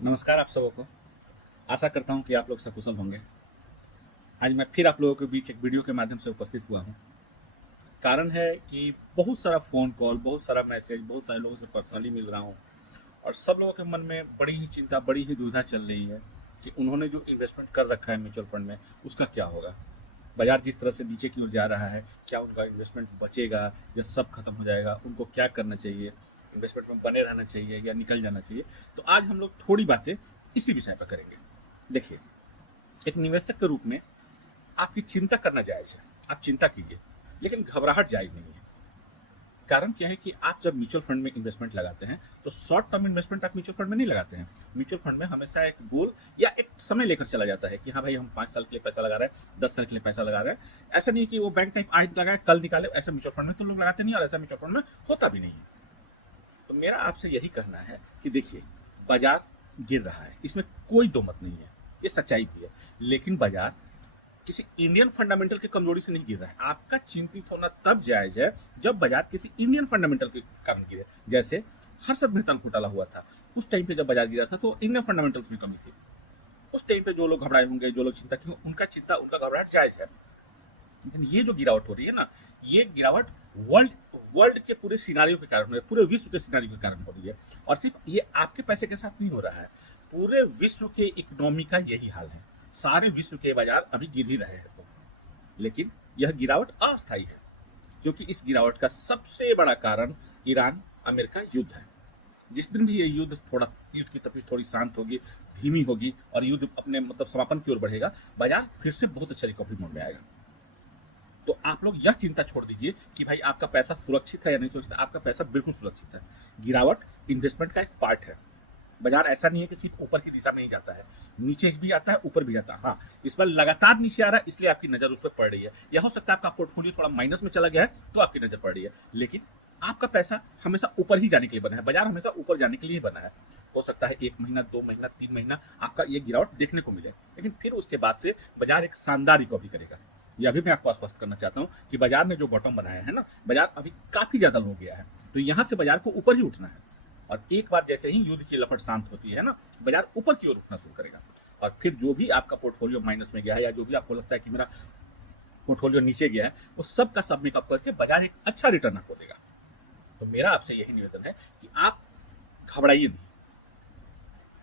नमस्कार आप सबों को। आशा करता हूँ कि आप लोग सकुशल होंगे। आज मैं फिर आप लोगों के बीच एक वीडियो के माध्यम से उपस्थित हुआ हूँ। कारण है कि बहुत सारा फ़ोन कॉल, बहुत सारा मैसेज, बहुत सारे लोगों से पर्सनली मिल रहा हूँ और सब लोगों के मन में बड़ी ही चिंता, बड़ी ही दुविधा चल रही है कि उन्होंने जो इन्वेस्टमेंट कर रखा है म्यूचुअल फंड में, उसका क्या होगा? बाज़ार जिस तरह से नीचे की ओर जा रहा है, क्या उनका इन्वेस्टमेंट बचेगा या सब खत्म हो जाएगा? उनको क्या करना चाहिए? इन्वेस्टमेंट में बने रहना चाहिए या निकल जाना चाहिए? तो आज हम लोग थोड़ी बातें इसी विषय पर करेंगे। देखिए, एक निवेशक के रूप में आपकी चिंता करना जायज़ है। आप चिंता कीजिए, लेकिन घबराहट जायज़ नहीं है। कारण क्या है कि आप जब म्यूचुअल फंड में इन्वेस्टमेंट लगाते हैं, तो शॉर्ट टर्म इन्वेस्टमेंट आप म्यूचुअल फंड में नहीं लगाते हैं। म्यूचुअल फंड में हमेशा एक गोल या एक समय लेकर चला जाता है कि हाँ भाई, हम 5 साल के लिए पैसा लगा रहे हैं, 10 साल के लिए पैसा लगा रहे हैं। ऐसा नहीं है कि वो बैंक टाइप आज लगाए, कल निकाले, ऐसा म्यूचुअल फंड में तो लोग लगाते नहीं और ऐसा म्यूचुअल फंड में होता भी नहीं है। तो मेरा आपसे यही कहना है कि देखिए, बाज़ार गिर रहा है, इसमें कोई दो मत नहीं है, ये सच्चाई भी है। लेकिन बाज़ार किसी इंडियन फंडामेंटल की कमजोरी से नहीं गिर रहा है। आपका चिंतित होना तब जायज है जब बाजार किसी इंडियन फंडामेंटल के कारण गिरे। जैसे हर्षद मेहता घोटाला हुआ था, उस टाइम पे जब बाजार गिरा था तो इंडियन फंडामेंटल्स में कमी थी। उस टाइम पे जो लोग घबराए होंगे, जो लोग चिंता की, उनका चिंता, उनका घबराहट जायज है। लेकिन ये जो गिरावट हो रही है ना, ये गिरावट वर्ल्ड वर्ल्ड के पूरे सिनारियों के कारण हो रही है, पूरे विश्व के सिनारियों के कारण हो रही है। और सिर्फ ये आपके पैसे के साथ नहीं हो रहा है, पूरे विश्व के इकोनॉमी का यही हाल है। सारे विश्व के बाजार अभी गिर ही रहे हैं। तो लेकिन यह गिरावट अस्थायी है, क्योंकि इस गिरावट का सबसे बड़ा कारण ईरान अमेरिका युद्ध है। जिस दिन भी ये युद्ध की तपिश थोड़ी शांत होगी, धीमी होगी और युद्ध अपने मतलब समापन की ओर बढ़ेगा, बाजार फिर से बहुत अच्छा रिकवरी मोड में आएगा। तो आप लोग यह चिंता छोड़ दीजिए कि भाई आपका पैसा सुरक्षित है या नहीं सुरक्षित है। आपका पैसा बिल्कुल सुरक्षित है। गिरावट इन्वेस्टमेंट का एक पार्ट है। बाजार ऐसा नहीं है कि सिर्फ ऊपर की दिशा में ही जाता है, नीचे भी आता है, ऊपर भी जाता है। हाँ, इस बार लगातार नीचे आ रहा है, इसलिए आपकी नजर उस पर पड़ रही है। यह हो सकता है आपका पोर्टफोलियो थोड़ा माइनस में चला गया है तो आपकी नजर पड़ रही है, लेकिन आपका पैसा हमेशा ऊपर ही जाने के लिए बना है। बाजार हमेशा ऊपर जाने के लिए बना है। हो सकता है 1 महीना, 2 महीना, 3 महीना आपका ये गिरावट देखने को मिले, लेकिन फिर उसके बाद से बाजार एक शानदार रिकवरी करेगा। यह भी मैं आपको आश्वस्त करना चाहता हूँ कि बाजार ने जो बॉटम बनाया है ना, बाजार अभी काफी ज्यादा लो गया है। तो यहाँ से बाजार को ऊपर ही उठना है। और एक बार जैसे ही युद्ध की लपट शांत होती है ना, बाजार ऊपर की ओर उठना शुरू करेगा। और फिर जो भी आपका पोर्टफोलियो माइनस में गया है या जो भी आपको लगता है कि मेरा पोर्टफोलियो नीचे गया है, वो सब का सब मेकअप करके बाजार एक अच्छा रिटर्न आपको देगा। तो मेरा आपसे यही निवेदन है कि आप घबराइए नहीं,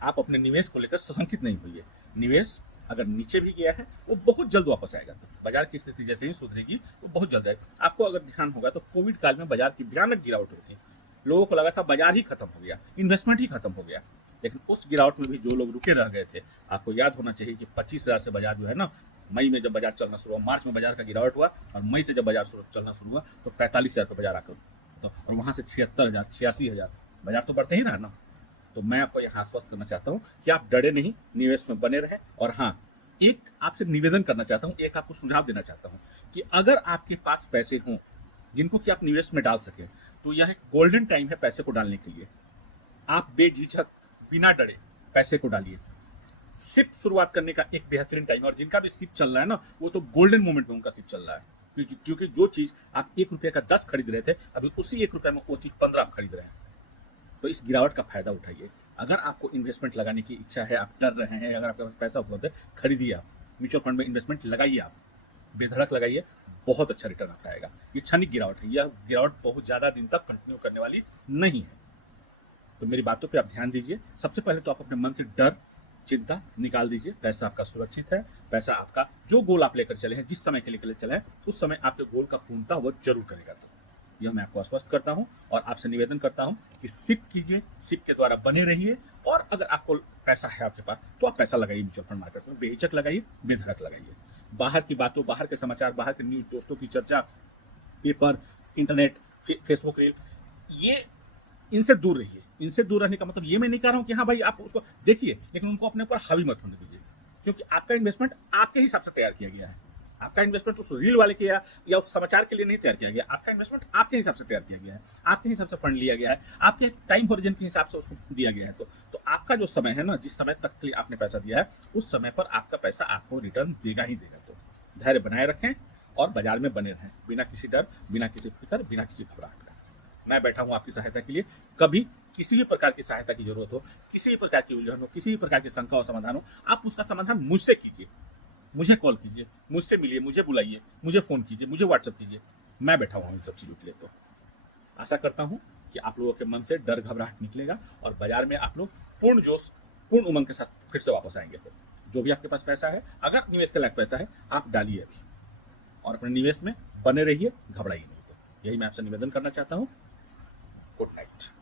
आप अपने निवेश को लेकर सशंकित नहीं होइए। निवेश अगर नीचे भी गया है, वो बहुत जल्द वापस आएगा। तो बाजार की स्थिति जैसे ही सुधरेगी, वो बहुत जल्द आएगा। आपको अगर ध्यान होगा तो कोविड काल में बाजार की भयानक गिरावट हुई थी। लोगों को लगा था बाजार ही खत्म हो गया, इन्वेस्टमेंट ही खत्म हो गया। लेकिन उस गिरावट में भी जो लोग रुके रह गए थे, आपको याद होना चाहिए कि 25,000 से बाजार जो है ना, मई में जब बाजार चलना शुरू हुआ, मार्च में बाजार का गिरावट हुआ और मई से जब बाजार चलना शुरू हुआ तो 45,000 पे बाजार आकर, तो और वहां से 76,000, 86,000, बाजार तो बढ़ते ही रहा ना। तो मैं आपको यहाँ आश्वस्त करना चाहता हूँ कि आप डरे नहीं, निवेश में बने रहें। और हाँ, एक आपसे निवेदन करना चाहता हूँ, एक आपको सुझाव देना चाहता हूँ कि अगर आपके पास पैसे हों जिनको कि आप निवेश में डाल सकें, तो यह एक गोल्डन टाइम है पैसे को डालने के लिए। आप बेझिझक, बिना डरे पैसे को डालिए। सिप शुरुआत करने का एक बेहतरीन टाइम है। और जिनका भी सिप चल रहा है ना, वो तो गोल्डन मोमेंट में उनका सिप चल रहा है। क्योंकि जो चीज आप 1 रुपये का 10 खरीद रहे थे, अभी उसी 1 रुपये में वो चीज 15 आप खरीद रहे हैं। तो इस गिरावट का फायदा उठाइए। अगर आपको इन्वेस्टमेंट लगाने की इच्छा है, आप डर रहे हैं, अगर आपके पास पैसा उपलब्ध है, खरीदिए। आप म्यूचुअल फंड में इन्वेस्टमेंट लगाइए, आप बेधड़क लगाइए, बहुत अच्छा रिटर्न आपका आएगा। ये क्षणिक गिरावट है, यह गिरावट बहुत ज़्यादा दिन तक कंटिन्यू करने वाली नहीं है। तो मेरी बातों पे आप ध्यान दीजिए। सबसे पहले तो आप अपने मन से डर, चिंता निकाल दीजिए। पैसा आपका सुरक्षित है। पैसा आपका, जो गोल आप लेकर चले हैं, जिस समय के लिए चले हैं, उस समय आपके गोल का पूर्णता वो जरूर करेगा। तो यह मैं आपको आश्वस्त करता हूं और आपसे निवेदन करता हूं कि सिप कीजिए, सिप के द्वारा बने रहिए। और अगर आपको पैसा है आपके पास, तो आप पैसा लगाइए म्यूचुअल फंड मार्केट में, बेहिचक लगाइए, बेधड़क लगाइए। बाहर की बातों, बाहर के समाचार, बाहर के न्यूज, दोस्तों की चर्चा, पेपर, इंटरनेट, फेसबुक रील, ये इनसे दूर रहिए। इनसे दूर रहने का मतलब ये मैं नहीं कह रहा हूँ कि हाँ भाई आप उसको देखिए, लेकिन उनको अपने ऊपर हावी मत होने दीजिए। क्योंकि आपका इन्वेस्टमेंट आपके हिसाब से तैयार किया गया है। आपका इन्वेस्टमेंट उस रील वाले के या उस समाचार के लिए नहीं तैयार किया गया। आपका इन्वेस्टमेंट आपके हिसाब से तैयार किया गया है, आपके हिसाब से फंड लिया गया है, आपके टाइम होरिजन के हिसाब से उसको दिया गया है। तो आपका जो समय है ना, जिस समय तक के लिए आपने पैसा दिया है, उस समय पर आपका पैसा आपको रिटर्न देगा ही देगा। तो धैर्य बनाए रखें और बाजार में बने रहें, बिना किसी डर, बिना किसी फिक्र, बिना किसी घबराहट का। मैं बैठा हूँ आपकी सहायता के लिए। कभी किसी भी प्रकार की सहायता की जरूरत हो, किसी भी प्रकार की उलझन हो, किसी भी प्रकार की शंका और समाधान हो, आप उसका समाधान मुझसे कीजिए, मुझे कॉल कीजिए, मुझसे मिलिए, मुझे बुलाइए, मुझे फ़ोन कीजिए, मुझे व्हाट्सअप कीजिए। मैं बैठा हुआ हूँ इन सब चीज़ों के लिए। तो आशा करता हूँ कि आप लोगों के मन से डर घबराहट निकलेगा और बाजार में आप लोग पूर्ण जोश, पूर्ण उमंग के साथ फिर से वापस आएंगे। तो जो भी आपके पास पैसा है, अगर निवेश के लायक पैसा है, आप डालिए अभी और अपने निवेश में बने रहिए, घबराइए नहीं। तो यही मैं आपसे निवेदन करना चाहता हूँ। Good night.